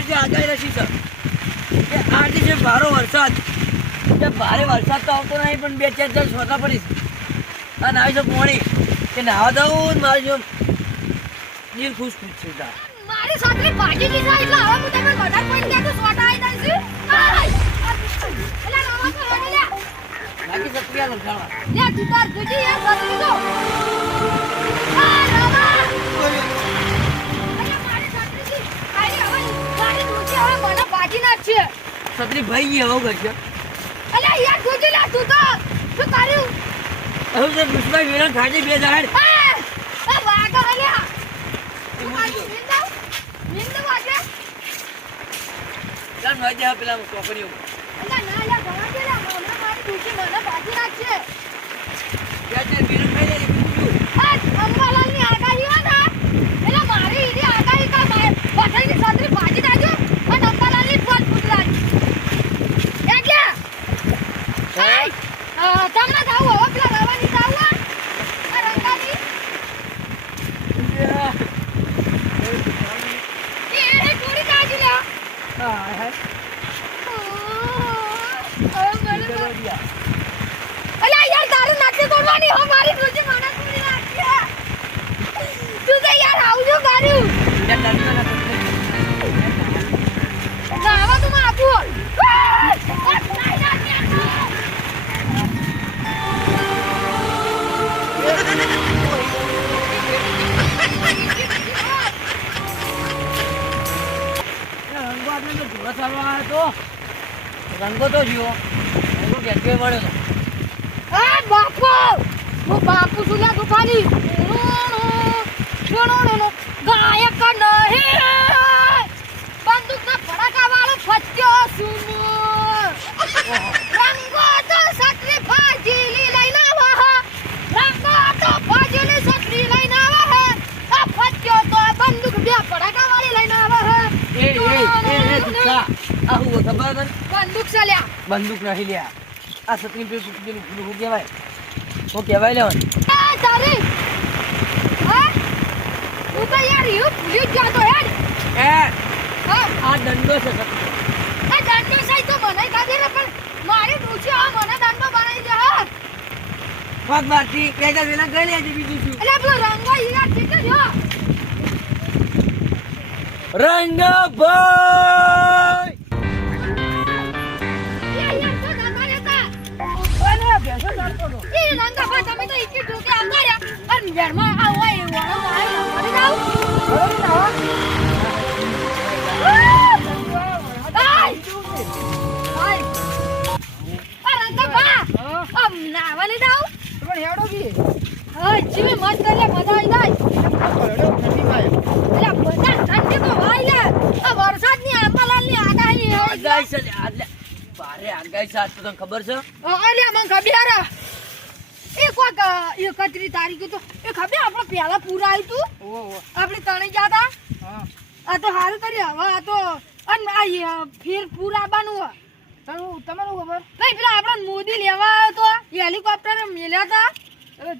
આજે આગાહી રચી છે કે આજે જે ભારે વરસાદ તો આવતો નહીં પણ 2-4 દિવસ છોટા પડીશ અને આવી છે પોણી કે નાવા દઉં મારી જો દિલ ખુશ છે તા મારી છોકરી ભાગી ગઈ છે એટલે હવે હું તમને વધારે કોઈ દે તો છોટા આવી જશે એલા નાવા તો હેડે લે બાકી સત્રિયા લખાવા લે તું તાર ગજી યાર છોકરી તો આ નાવા મારી છોકરી આઈ હવે મારી દૂધી હવે મને ભાગી નાખશે સત્રી ભાઈ ગઈ હવે કરશે અલા યાર ગજી લે તું તો શું કર્યું હવે તો દુશ્મન વેરણ ખાજે 2 દાડ આ વાગો અલ્યા નિંદુ વાગે ચાલ વાજે હા પેલા ચોકડીઓ અલા ના યાર ઘણા કે મને મારી દૂધી મને ભાગી નાખશે યાર વેરણ ખાઈ લે બીજું આ અંબાલાલની આગાહી હોય ને એટલે મારી ઈની આગાહી કા બધાની છત્રી ભાજી નાખ્યો અને અંબાલાલની ફોન ફૂટલાની એ ગયા તમને જાવ હવે પેલા રવાની જાવ આ રંગાની એ થોડી કાજી લે હા હા અલા યાર તારે નાચે તોડવાની હો મારી દૂધી મને તોડી નાખી તું તો યાર આવજો ગાર્યું ના આવા તું માં આપો રંગો તો જીવો રંગો કે મળ્યો આ બાપુ હું બાપુ સુલા દુકાની ગાયક નહીં બંદૂકના ફડાકા વાળો ફત્યો સુનો રંગો તો સત્રી ભાજીલી લઈને આવા રંગો તો ભાજીલી સત્રી લઈને આવા આ ફત્યો તો બંદૂક 2 ફડાકા વાળી લઈને આવા એ દુખા આહુ ખબર બંદૂક ચાલ્યા બંદૂક નહીં લ્યા આ સત્રી પે કુકીનું ફૂલું કહેવાય તો કહેવાય લેવન આ તારી હા તું તો યાર યુ ભૂલી જ જાતો હેડ એ હા આ દંડો છે સત્રી આ દંડો સહી તો મને કાઢી રે પણ મારી ડૂચી આ મને દંડો બનાવી દે હા પગ મારતી પેગા વેલા ગઈ લેજે બીજું શું એટલે પેલો રંગો યાર ઠીક છે જો રંગાભાઈ યાર તો દાદા લેતા ઓને બેસો લાગતો નો એ રંગાભાઈ તમે તો ઇકી જોકે આવતા રહ્યા અને ઘરમાં આવો એ વાળો વાળો મરી જાવ ખબર છે 31 તારીખે તો એ ખબર આપણે પેલા પૂરા આવ્યું તું આપણે તણી ગયા હતા આ તો સારું કર્યું હવે આ તો ફેર પૂરા આવવાનું તમારું ખબર નહીં પેલા આપણા મોદી લેવા આવ્યો તો હેલિકોપ્ટર મેલ્યા હતા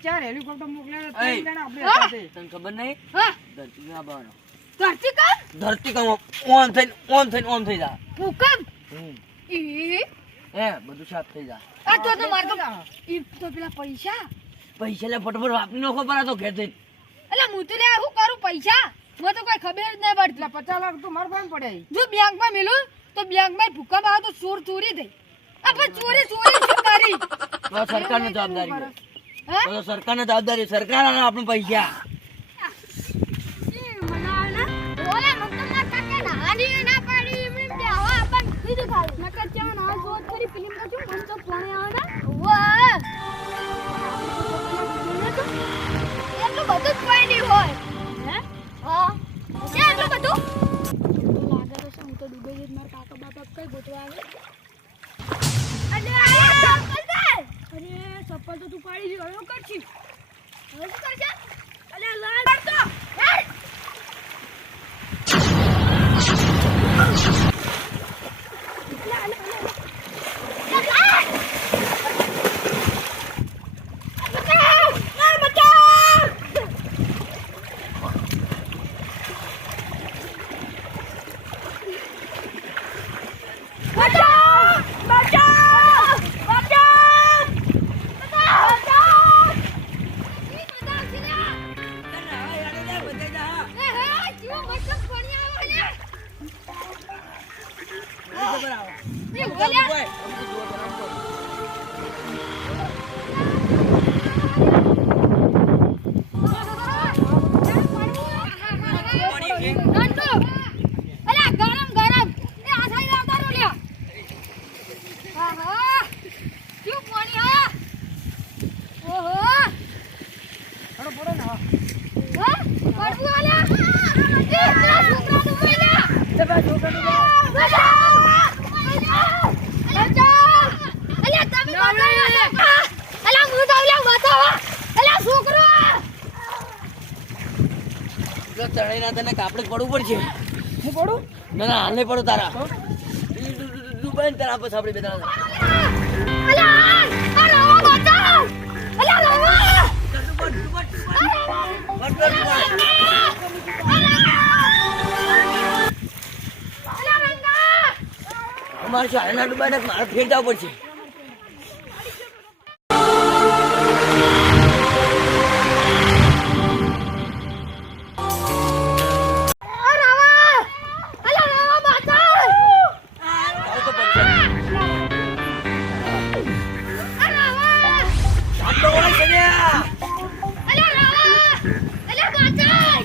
4 હેલિકોપ્ટર મોકલ્યા તને ખબર નહીં હા ધરતીકંપ આવવાનો. ધરતીકંપ ઓન થઈ જા ભૂકંપ બધું સાફ થઈ જા આ તો માર તો પેલા પૈસા લે ફટફટ વાપરી નાખો પર આ તો ઘેર જઈને એટલે હું તો લે શું કરું પૈસા મને તો કોઈ ખબર જ નહીં પડતી 50 લાખ તો માર પાસે પડ્યા જો બેંકમાં મેલું તો બેંકમાં ભૂકંપ આવે તો ચોરી થઈ આપણે ચોરી શું કરી તો સરકારની જવાબદારી છે. હે તો સરકારની જવાબદારી સરકાર આલે આપણને પૈસા મનાવના ઓલા મતલબ કાકે નાની ના પાડી એમ બે હવા આપણ કીધું ખાલી નકર ચાવ ના જોત કરી ફિલ્મ તો જો મન તો ફોને આવે ને વાહ એટલું બધું જ કોઈ નહીં હોય હે હા છે એટલું બધું લાગે તો શું તો ડૂબે જ માર કાકા બાપા કઈ ગોતવા આવે અરે ચપ્પલ તો તું પાડી ગયો હવે કરછી હવે શું કરશે અલે લાલ તો હેડ ચડાઈ તને કાપડે પડવું પડશે. હું પડું ના ના હાલ નહીં પડો તારા. દુબાઈ તારા આપસ આપણે બે તારા. અલ્યા આ રાવા બચાવ અલ્યા રાવા અમારે શાળાના ડુબાઈને મારે ફેર જવું પડશે. આ રાવા અલ્યા રાવા બચાવ ચાલ તો પડશે. આ રાવા ચાલ તો ઓય સન્યા. અલ્યા રાવા અલ્યા બચાવ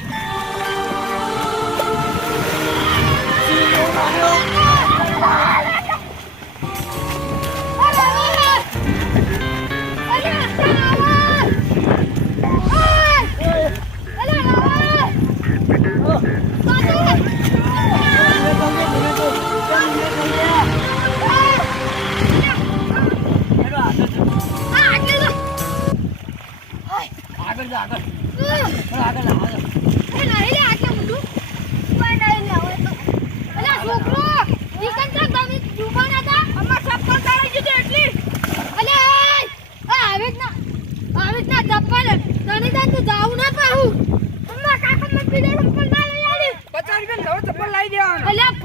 આગળ જા આગળ. આગળ આગળ.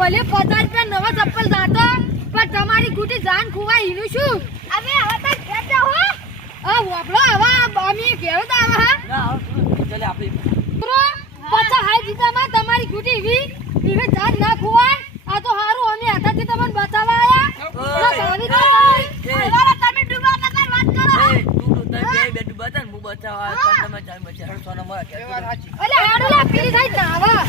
ભલે 50 રૂપિયા નવા ચપ્પલ દાતો પણ તમારી ગુટી જાન ખુવાય એનું શું હવે હવે તો ઘેર જાઓ હો આ વાપડો હવે અમે ઘેર તો આવે હા ના ચાલે આપણે મિત્રો 50 હાઈ જીતામાં તમારી ગુટી ઈવી જાન ના ખુવાય આ તો હારું અમે હાથાથી તમને બચાવવા આયા તમે ડૂબા નકર વાત કરો બે ડૂબાતા ને હું બચાવવા પણ તમે જાન બચાવ સોના મારા અલે હાડુલા પીલી થઈ નાવા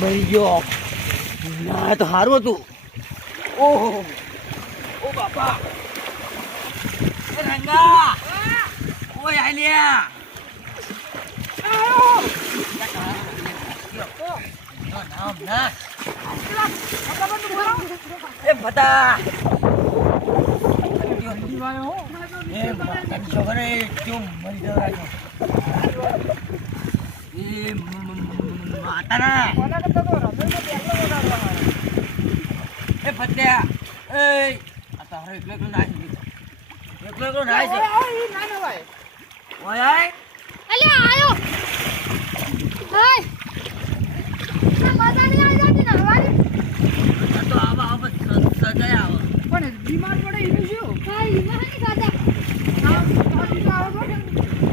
મરી ગયો. ના તો સારું હતું. ઓહો ઓ બાપા. એ રંગા ઓય આલિયા. નામ ના એ બતા એ છોકરે કેમ મરી જવા એ માતાના એ પત્યા એ આ તારો એકલો એકલો નાખી દીધો. એકલો એકલો નાખી ઓય આય અલે આયો હાય મજા નહીં આવી જાતી નાવાની આ તો આવા આવા સજાય આવા. પણ બીમાર પડે એનું શું હા ઈમાં નહીં ખાતા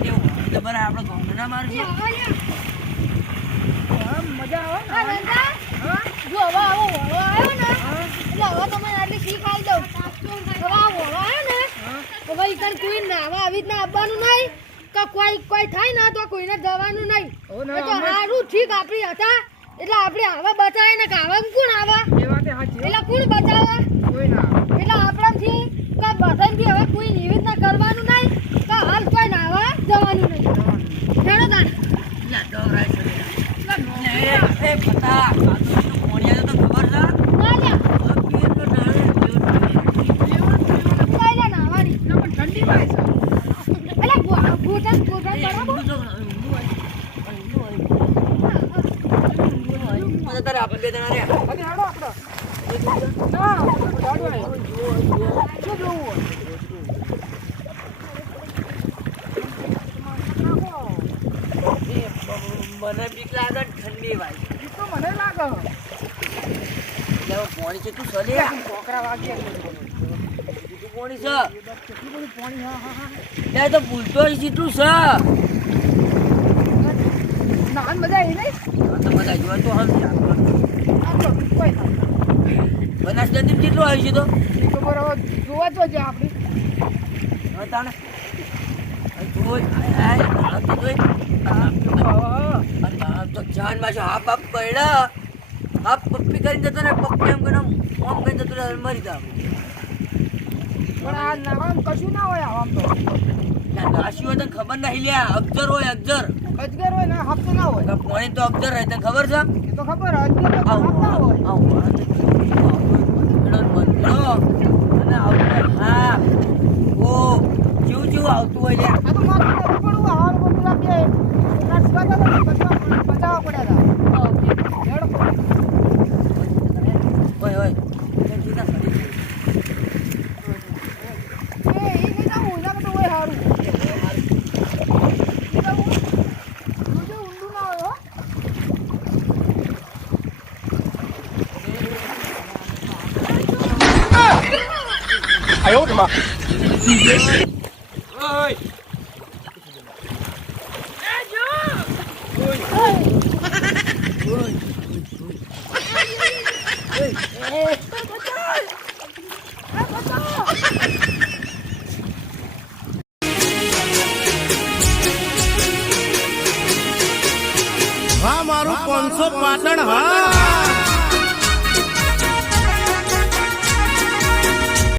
એવું જબર આપણો ગોમનો ના મારશે. મજા આવે આ રંગા જો હવે આવો વળો આવ્યો ને એટલે હવે તમે આટલી શીખ આવી દઉં હવે આ વળો આવ્યો ને તો ભાઈ તને કોઈ નાવા આવી જ ના આવવાનું નહીં કે કોઈ થાય ને તો કોઈને જવાનું નહીં એ તો હારું ઠીક આપણી હતા એટલે આપણે આવા બચાવે ને કાવા કોણ આવા એ વાતે સાચી એટલે કોણ બચાવે કોઈ ના એટલે આપણાથી કે બધાથી હવે કોઈ નિવેદ ના કરવાનું નહીં કે હાલ કોઈ નાવા જવાનું નહીં હેડો તાણ લા ડોરાય છે. એ પતા આ તો કોણિયા તો ખબર છે. ના લ્યા પીર તો ડાળે કાયલા નાવાની પણ ઠંડી વાય છે એટલે ગોઠણ બરાબર તારે આપણે બે જણા રહ્યા. અરે હાડો આપણો ના હાડો આવ્યો શું જોવું મને બીક લાગે ઠંડી વાય. એ તો મને લાગે પાણી છે તું સલે છોકરા વાગ્યા તું પાણી છે કેટલું બધું પાણી હા હા હા ત્યાં તો ભૂલતો સીટું છે. નાન મજા આવી નહીં તો બધા જોવા તો હમ આ તો કોઈ ના બનાસકાંઠી કેટલું આવ્યું છે તો એ તો બરાબર જોવા તો જ આપણી તાણે જોઈ આય તો જોઈ તો જાન માં હાફ હાફ પડ્યા હાફ પપ્પી કરીને જતો ને પપ્પી એમ કરીને આમ કરીને જતો રહે મરી જા. પણ આ નામ કશું ના હોય આમ તો નાસી હોય તને ખબર નહીં લ્યા. અક્ષર હોય અક્ષર અજગર હોય ને હપ્તો ના હોય પાણી તો અક્ષર રહે તને ખબર છે. એ તો ખબર અજગર તો હપ્તા હોય આવું કેવું આવતું હોય લ્યા. આ તો માથું નતું પડવું, હવાનું બધું આ બે છોકરા સુકાતા હતા ને, બચાવવા પડ્યા હતા. હેડો. ઓય ઓય કેમ સીધા સડી ગયું? એ નહીં જાઉં, એના કરતાં ઓય હારું. નહીં જાઉં. જોજો ઊંડું ના હોય, હો. હા મારું 500 પાટણ હા.